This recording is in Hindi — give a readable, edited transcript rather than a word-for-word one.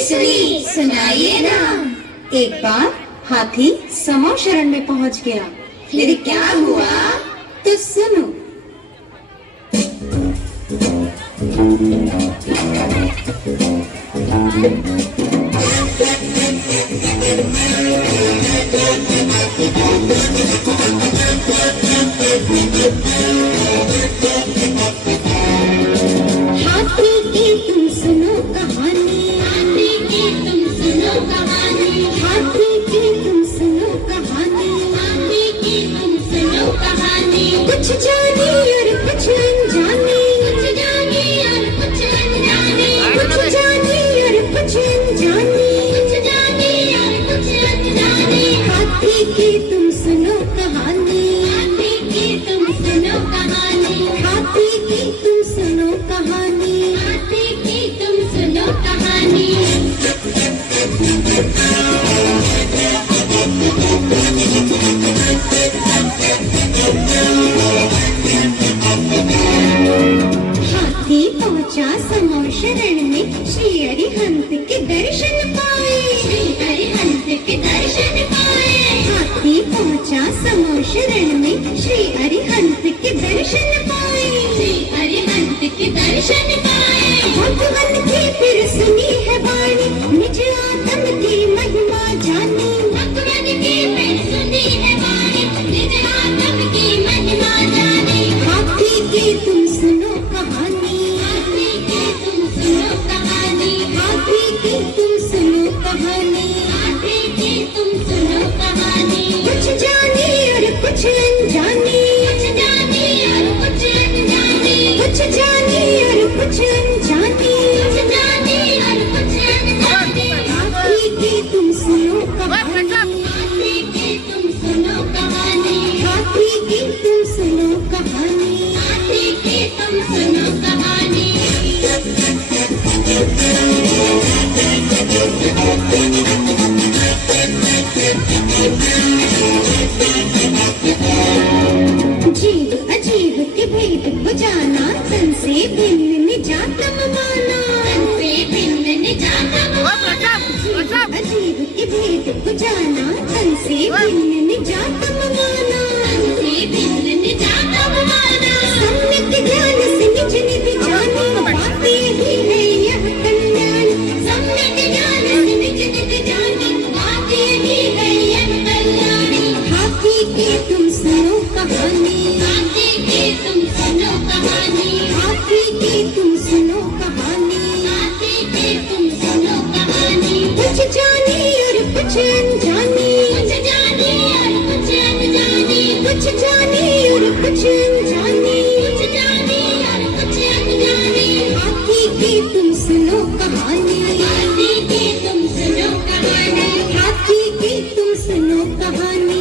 सुनी सुनाइए ना। एक बार हाथी समो शरण में पहुंच गया। फिर क्या हुआ? तो सुनो। हाथी की तुम सुनो कहानी, हाथी की तुम सुनो कहानी, हाथी की तुम सुनो कहानी। हाथी की तुम सुनो कहानी। कुछ जानी और कुछ अनजानी, कुछ जानी और कुछ अनजानी, कुछ जानी और कुछ अनजानी। कुछ जानी और कुछ अनजानी। हाथी की तुम सुनो कहानी, हाथी की तुम सुनो कहानी, हाथी की तुम सुनो कहानी। हाथी की तुम सुनो कहानी। हाथी पहुंचा समो शरण में, श्री अरिहंत के दर्शन पाए। श्री अरिहंत के दर्शन पाए। हाथी पहुंचा समो शरण में, श्री अरिहंत के दर्शन पाए। श्री अरिहंत के दर्शन पाए। भगवान की फिर सुनी है वाणी, निज आत्म की महिमा जानी। भगवान की फिर सुनी है वाणी, निज आत्म की महिमा जानी। हाथी की तुम सुनो कहानी, हाथी की तुम सुनो कहानी, हाथी की तुम सुनो कहानी। हाथी की तुम सुनो कहानी। कुछ जानी और कुछ अनजानी, कुछ जानी और कुछ अनजानी, कुछ जानी और कुछ अनजानी। कुछ जानी और कुछ अनजानी। हाथी की तुम सुनो कहानी, हाथी की तुम सुनो कहानी, हाथी की तुम सुनो कहानी। हाथी की तुम सुनो कहानी। जीव अजीव के भेद को जाना, तन से भिन्न निजातम माना। तन से भिन्न निजातम माना। जीव अजीव के भेद को जाना, तन से भिन्न निजातम माना। तन से भिन्न निजातम माना। सम्यक ज्ञान से निज निधि जानी, बातें ही है यह कल्याण। सम्यक ज्ञान से निज निज जानी, बातें ही है यह कल्याणी। हाथी की तुम सुनो कहानी, हाथी की तुम सुनो कहानी, हाथी की तुम सुनो कहानी। हाथी की तुम सुनो कहानी। कुछ जानी और कुछ अनजानी, कुछ जानी और कुछ अनजानी, कुछ जानी और कुछ अनजानी। कुछ जानी और कुछ अनजानी। हाथी की तुम सुनो कहानी, हाथी की तुम सुनो कहानी, हाथी की तुम सुनो कहानी।